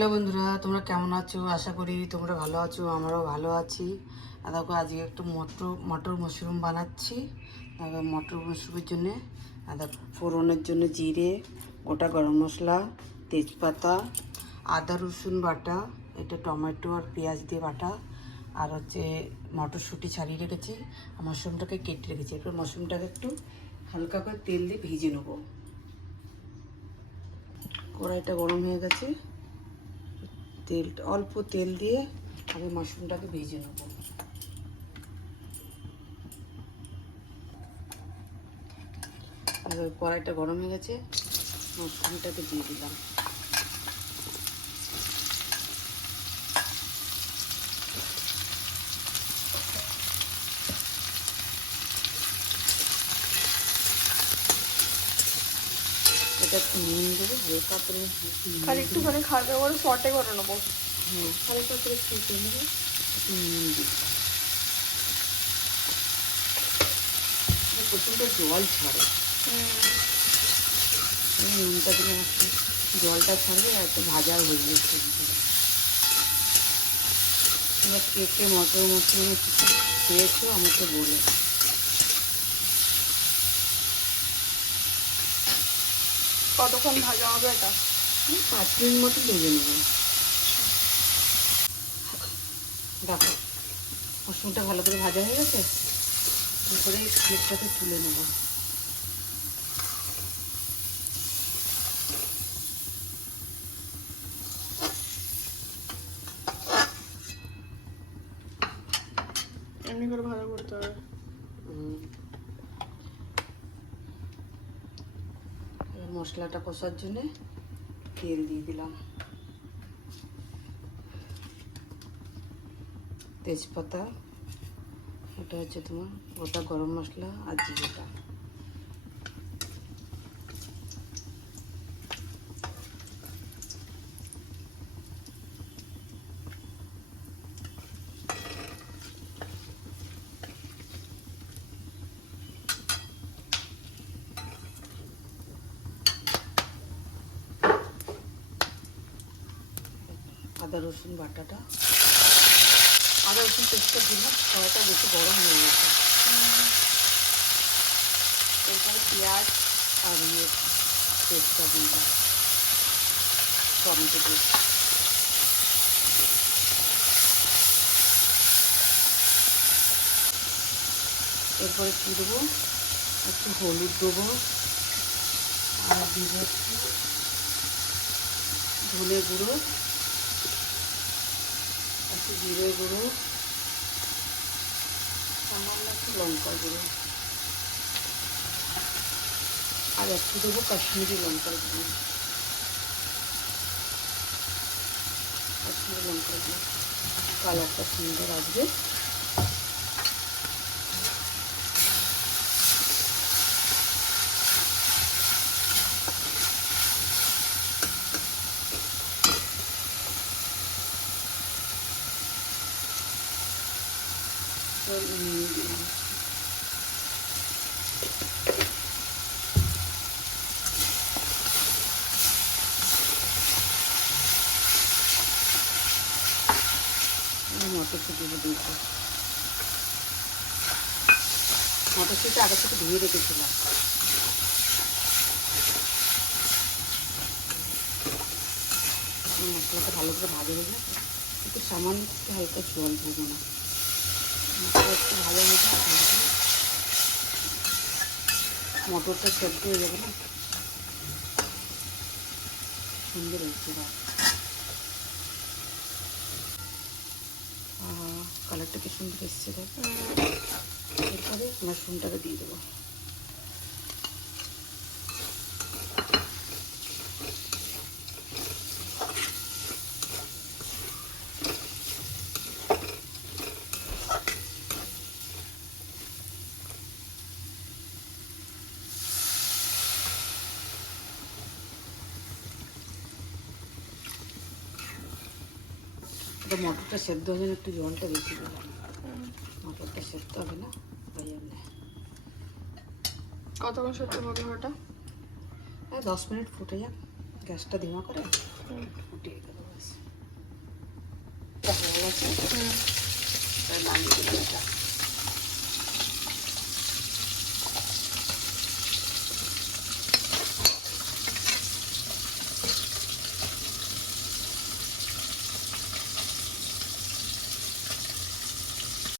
Hello বন্ধুরা, তোমরা কেমন আছো? আশা করি তোমরা ভালো আছো। আমরাও ভালো আছি। আর দেখো আজকে একটু মটর মাশরুম বানাচ্ছি। দেখো মটর মাশরুমের জন্যে দেখো ফোড়নের জন্য জিরে, গোটা গরম মশলা, তেজপাতা, আদা রসুন বাটা, এটা টমেটো আর পেঁয়াজ দিয়ে বাটা, আর হচ্ছে মটরশুঁটি ছাড়িয়ে রেখেছি, আর মাশরুমটাকে কেটে রেখেছি। এরপর মাশরুমটাকে একটু হালকা করে তেল দিয়ে ভেজে নেবো। কড়াইটা গরম হয়ে গেছে, অল্প তেল দিয়ে আমি মাশরুমটাকে ভেজে নেব। কড়াইটা গরম হয়ে গেছে, মাশরুমটাকে দিয়ে দিলাম। এটা একটু নুন দেবো হালকা করে, একটুখানি হালকা করে সটে করে নেবো। হ্যাঁ হালকা করে ফুটে নেবো, একটু নুন দিই। প্রচণ্ড জল ছাড়ে, নুনটা দিলে একটু জলটা ছাড়বে আর একটু ভাজা হয়ে যাচ্ছে। এবার কে কে মটর মাশরুম খেয়েছো আমাকে বলো। কতক্ষণ ভাজা হবে এটা? 5 মিনিট মতো ভেজে নেবো। দেখো মাশরুমটা ভালো করে ভাজা হয়ে গেছে, তারপরে প্লেটটাকে তুলে নেব। এমনি করে ভাজা করতে হবে। এবার মশলাটা কষার জন্যে তেল দিয়ে দিলাম, তেজপাতা, এটা হচ্ছে তোমার গোটা গরম মশলা আর জিরেটা। আদা রসুন বাটাটা, আদা রসুন পেস্টটা দিলাম, কড়াইটা বেশি গরম হয়ে গেছে। এরপরে পেঁয়াজ আর পেস্টটা দিলাম, টমেটো দিয়ে। এরপরে কী দেবো, একটু হলুদ দেবো, আর দিব একটু ধনে গুঁড়ো, একটু জিরে গুঁড়ো, সামান্য একটু লঙ্কা গুঁড়ো, আর একটু দেবো কাশ্মীরি লঙ্কার গুঁড়ো। কাশ্মীরি লঙ্কার গুঁড়ো কালারটা সুন্দর আসবে। দিলাম মটরশুঁটিগুলো দিয়েছি, মটরশুঁটি আগে থেকে ধুয়ে রেখেছিলাম। মশলাটা ভালো করে ভাজা হয়ে গেছে, একটু সামান্য একটু হালকা জল দেবো না, মশলা একটু ভালো হয়ে যায়, মটরটা সেদ্ধ হয়ে যাবে না, সুন্দর হয়েছে। কালারটা কি সুন্দর এসছে দেখো। এরপরে মাশরুমটাকে দিয়ে দেবো। মটরটা সেদ্ধ হবে না, একটু জলটা বেশি দিলাম, মটরটা সেদ্ধ হবে না তাই জন্য। কতক্ষণ সেদ্ধ হবে ওটা? 10 মিনিট ফুটে যাক, গ্যাসটা ধিমা করে ফুটিয়ে দেবো ব্যাস। গেছে, তাই নামিয়ে দিলাম এটা।